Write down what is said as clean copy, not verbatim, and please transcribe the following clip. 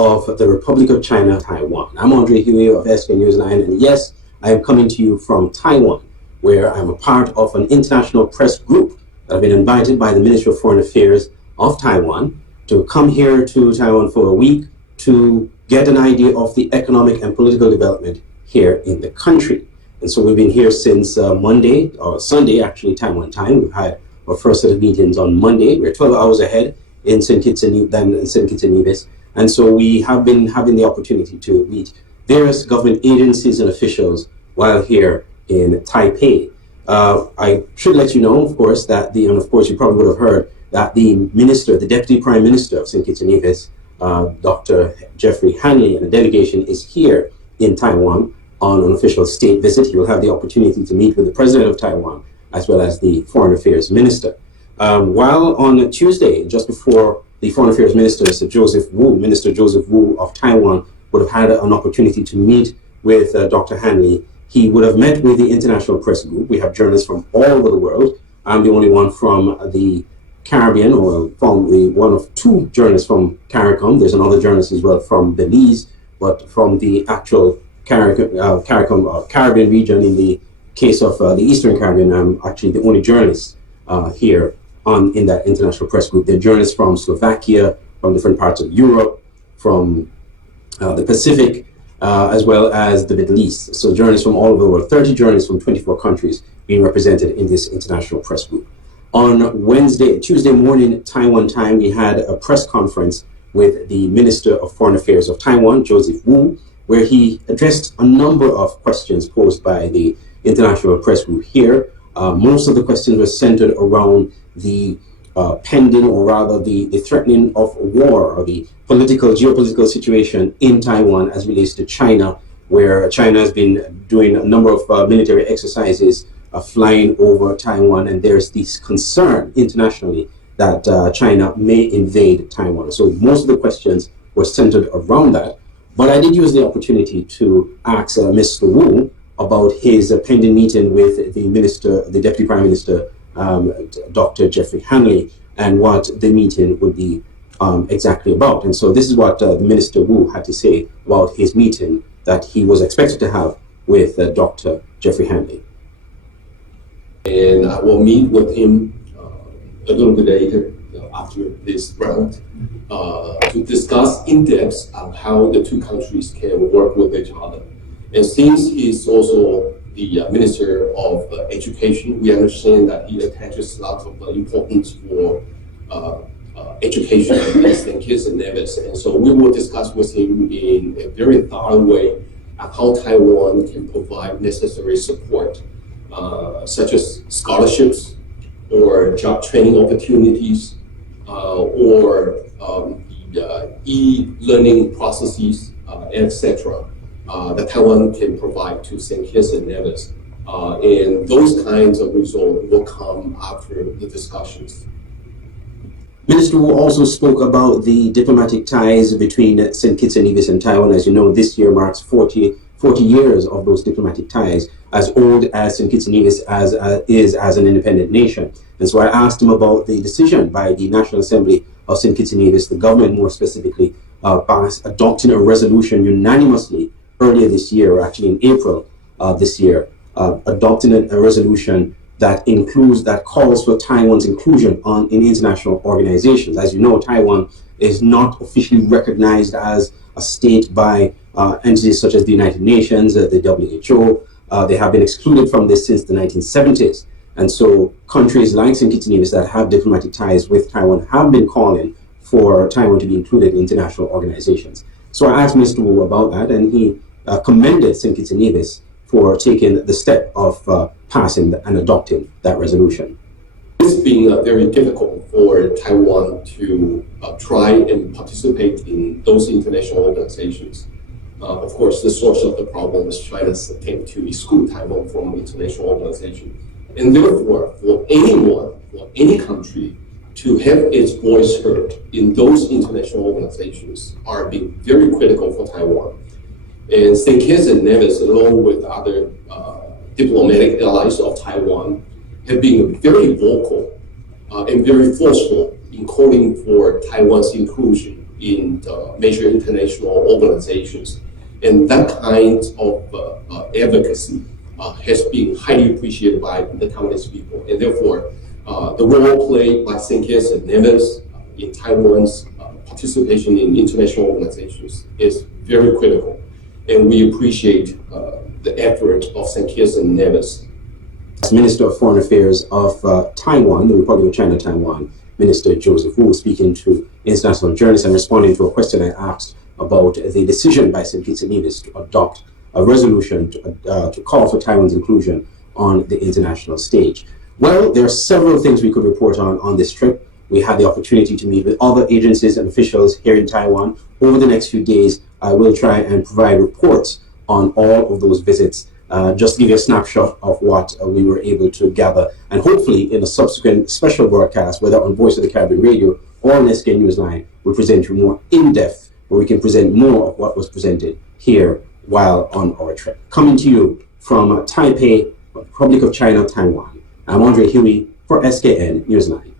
of the Republic of China, Taiwan. I'm Andre Huie of SK Newsline, and yes, I am coming to you from Taiwan, where I'm a part of an international press group that have been invited by the Ministry of Foreign Affairs of Taiwan to come here to Taiwan for a week to get an idea of the economic and political development here in the country. And so we've been here since Monday, or Sunday actually, Taiwan time. We've had our first set of meetings on Monday. We're 12 hours ahead in St Kitts and Nevis. And so we have been having the opportunity to meet various government agencies and officials while here in Taipei. I should let you know, of course, that and of course you probably would have heard that the minister, the Deputy Prime Minister of St Kitts and Nevis, Dr. Geoffrey Hanley, and a delegation is here in Taiwan on an official state visit. He will have the opportunity to meet with the President of Taiwan as well as the Foreign Affairs Minister. While on Tuesday, just before the Foreign Affairs Minister, Minister Joseph Wu of Taiwan, would have had an opportunity to meet with Dr. Hanley, he would have met with the international press group. We have journalists from all over the world. I'm the only one from the Caribbean, or from one of two journalists from CARICOM. There's another journalist as well from Belize, but from the actual Caribbean region, in the case of the Eastern Caribbean, I'm actually the only journalist here in that international press group. There are journalists from Slovakia, from different parts of Europe, from the Pacific, as well as the Middle East. So journalists from all over the world, 30 journalists from 24 countries being represented in this international press group. On Tuesday morning, Taiwan time, we had a press conference with the Minister of Foreign Affairs of Taiwan, Joseph Wu, where he addressed a number of questions posed by the international press group here. Most of the questions were centered around the pending, or rather the threatening of war, or the geopolitical situation in Taiwan as relates to China, where China has been doing a number of military exercises flying over Taiwan, and there's this concern internationally that China may invade Taiwan. So most of the questions were centered around that. But I did use the opportunity to ask Mr. Wu about his pending meeting with the Deputy Prime Minister, Dr. Geoffrey Hanley, and what the meeting would be exactly about. And so this is what Minister Wu had to say about his meeting that he was expected to have with Dr. Geoffrey Hanley. And I will meet with him a little bit later after this round to discuss in depth on how the two countries can work with each other. And since he's also the Minister of Education, we understand that he attaches lots of importance for education in St Kitts and Nevis. And so we will discuss with him in a very thorough way on how Taiwan can provide necessary support, such as scholarships or job training opportunities, or the e-learning processes, etc. That Taiwan can provide to St. Kitts and Nevis. And those kinds of results will come after the discussions. Minister Wu also spoke about the diplomatic ties between St. Kitts and Nevis and Taiwan. As you know, this year marks 40 years of those diplomatic ties, as old as St. Kitts and Nevis is as an independent nation. And so I asked him about the decision by the National Assembly of St. Kitts and Nevis, the government more specifically, adopting a resolution unanimously earlier this year, or actually in April this year, adopting a resolution that calls for Taiwan's inclusion in international organizations. As you know, Taiwan is not officially recognized as a state by entities such as the United Nations, the WHO. They have been excluded from this since the 1970s. And so countries like St. Kitts and Nevis that have diplomatic ties with Taiwan have been calling for Taiwan to be included in international organizations. So I asked Mr. Wu about that, and he commended St. Kitts and Nevis for taking the step of passing and adopting that resolution. It's been very difficult for Taiwan to try and participate in those international organizations. Of course, the source of the problem is China's attempt to exclude Taiwan from international organizations. And therefore, for any country to have its voice heard in those international organizations are being very critical for Taiwan. And St. Kitts and Nevis, along with other diplomatic allies of Taiwan, have been very vocal and very forceful in calling for Taiwan's inclusion in major international organizations. And that kind of advocacy has been highly appreciated by the Taiwanese people. And therefore, the role played by St Kitts and Nevis in Taiwan's participation in international organizations is very critical. And we appreciate the effort of St Kitts and Nevis. As Minister of Foreign Affairs of Taiwan, the Republic of China, Taiwan, Minister Joseph Wu, speaking to international journalists and responding to a question I asked about the decision by St Kitts and Nevis to adopt a resolution to call for Taiwan's inclusion on the international stage. Well, there are several things we could report on this trip. We had the opportunity to meet with other agencies and officials here in Taiwan. Over the next few days, I will try and provide reports on all of those visits, just to give you a snapshot of what we were able to gather. And hopefully in a subsequent special broadcast, whether on Voice of the Caribbean Radio or on SK Newsline, we'll present you more in-depth, where we can present more of what was presented here while on our trip. Coming to you from Taipei, Republic of China, Taiwan, I'm Andre Huie for SKN Newsline.